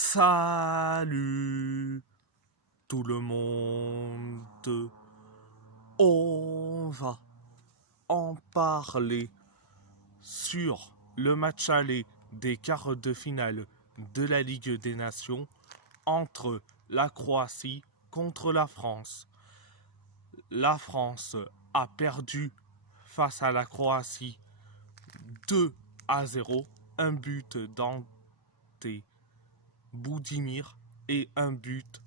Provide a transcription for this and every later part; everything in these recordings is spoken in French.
Salut tout le monde. On va en parler sur le match aller des quarts de finale de la Ligue des Nations entre la Croatie contre la France. La France a perdu face à la Croatie 2-0, un but d'Ante Budimir et un but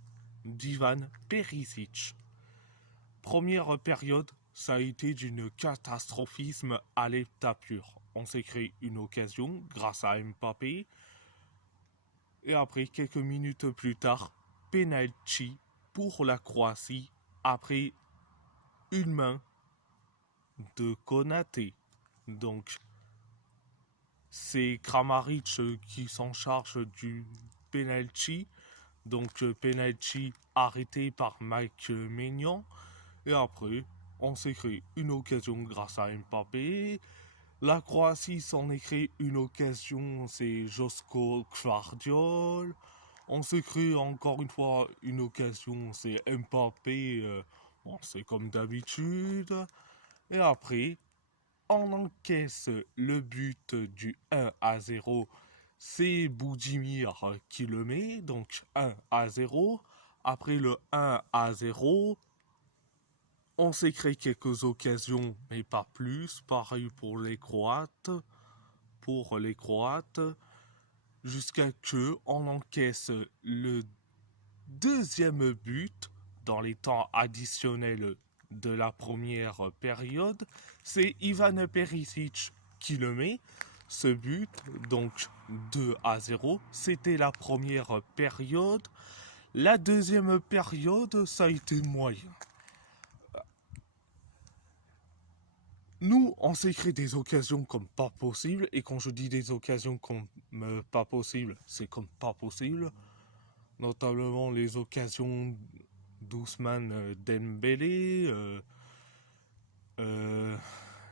d'Ivan Perisic. Première période, ça a été d'une catastrophisme à l'état pur. On s'est créé une occasion grâce à Mbappé. Et après, quelques minutes plus tard, penalty pour la Croatie après une main de Konaté. Donc, c'est Kramaric qui s'en charge du penalty. Donc, penalty arrêté par Mike Maignan. Et après, on s'est créé une occasion grâce à Mbappé. La Croatie s'en est créé une occasion, c'est Josko Gvardiol. On s'est créé encore une fois une occasion, c'est Mbappé. Bon, c'est comme d'habitude. Et après, on encaisse le but du 1-0. C'est Budimir qui le met, donc 1-0. Après le 1-0, on s'est créé quelques occasions, mais pas plus. Pareil pour les Croates. Jusqu'à que on encaisse le deuxième but dans les temps additionnels de la première période. C'est Ivan Perisic qui le met. Ce but, donc 2-0, c'était la première période. La deuxième période, ça a été moyen. Nous, on s'est créé des occasions comme pas possible. Et quand je dis des occasions comme pas possible, c'est comme pas possible. Notamment les occasions d'Ousmane Dembélé.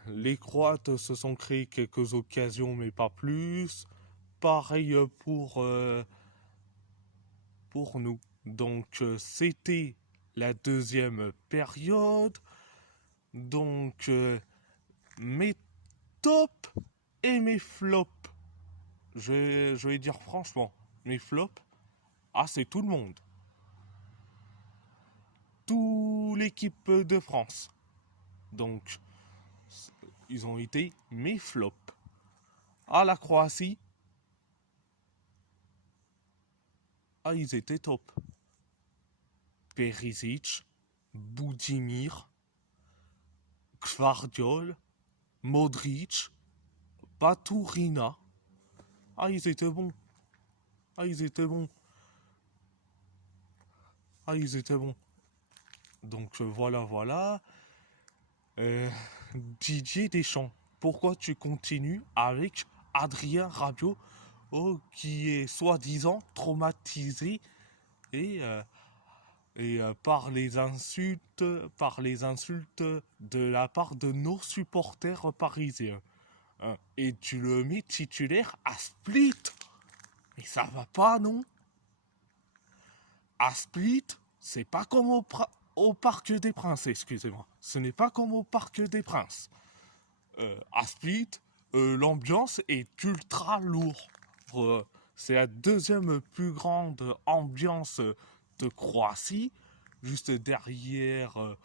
Les Croates se sont créés quelques occasions, mais pas plus. Pareil pour nous. Donc, c'était la deuxième période. Donc, mes tops et mes flops. Je vais dire franchement, mes flops, c'est tout le monde. Toute l'équipe de France. Donc, ils ont été mes flops. La Croatie, ils étaient top. Perisic, Budimir, Gvardiol, Modric, Baturina. Ils étaient bons. Ils étaient bons. Ils étaient bons. Donc voilà. Didier Deschamps, pourquoi tu continues avec Adrien Rabiot, qui est soi-disant traumatisé et par les insultes de la part de nos supporters parisiens. Et tu le mets titulaire à Split. Mais ça va pas, non? À Split, c'est pas comme au Parc des Princes, excusez-moi. Ce n'est pas comme au Parc des Princes. À Split, l'ambiance est ultra lourde. C'est la deuxième plus grande ambiance de Croatie, juste derrière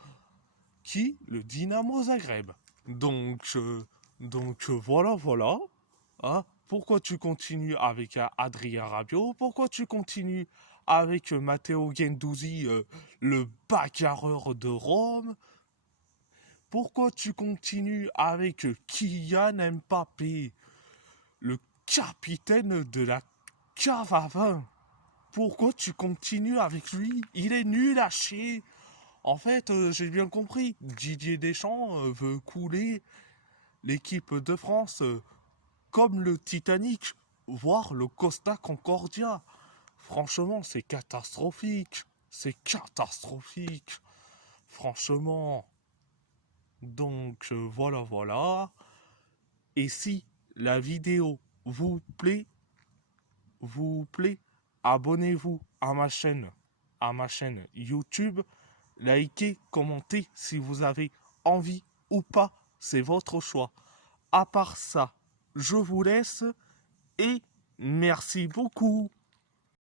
qui? Le Dynamo Zagreb. Donc voilà. Pourquoi tu continues avec Adrien Rabiot? Pourquoi tu continues avec Matteo Guendouzi, le bagarreur de Rome? Pourquoi tu continues avec Kylian Mbappé, le capitaine de la cave à vin? Pourquoi tu continues avec lui? Il est nul à chier. En fait, j'ai bien compris. Didier Deschamps veut couler l'équipe de France comme le Titanic, voire le Costa Concordia. Franchement, c'est catastrophique. C'est catastrophique. Franchement. Donc, voilà. Et si la vidéo vous plaît, abonnez-vous à ma chaîne YouTube. Likez, commentez si vous avez envie ou pas, c'est votre choix. À part ça, je vous laisse et merci beaucoup.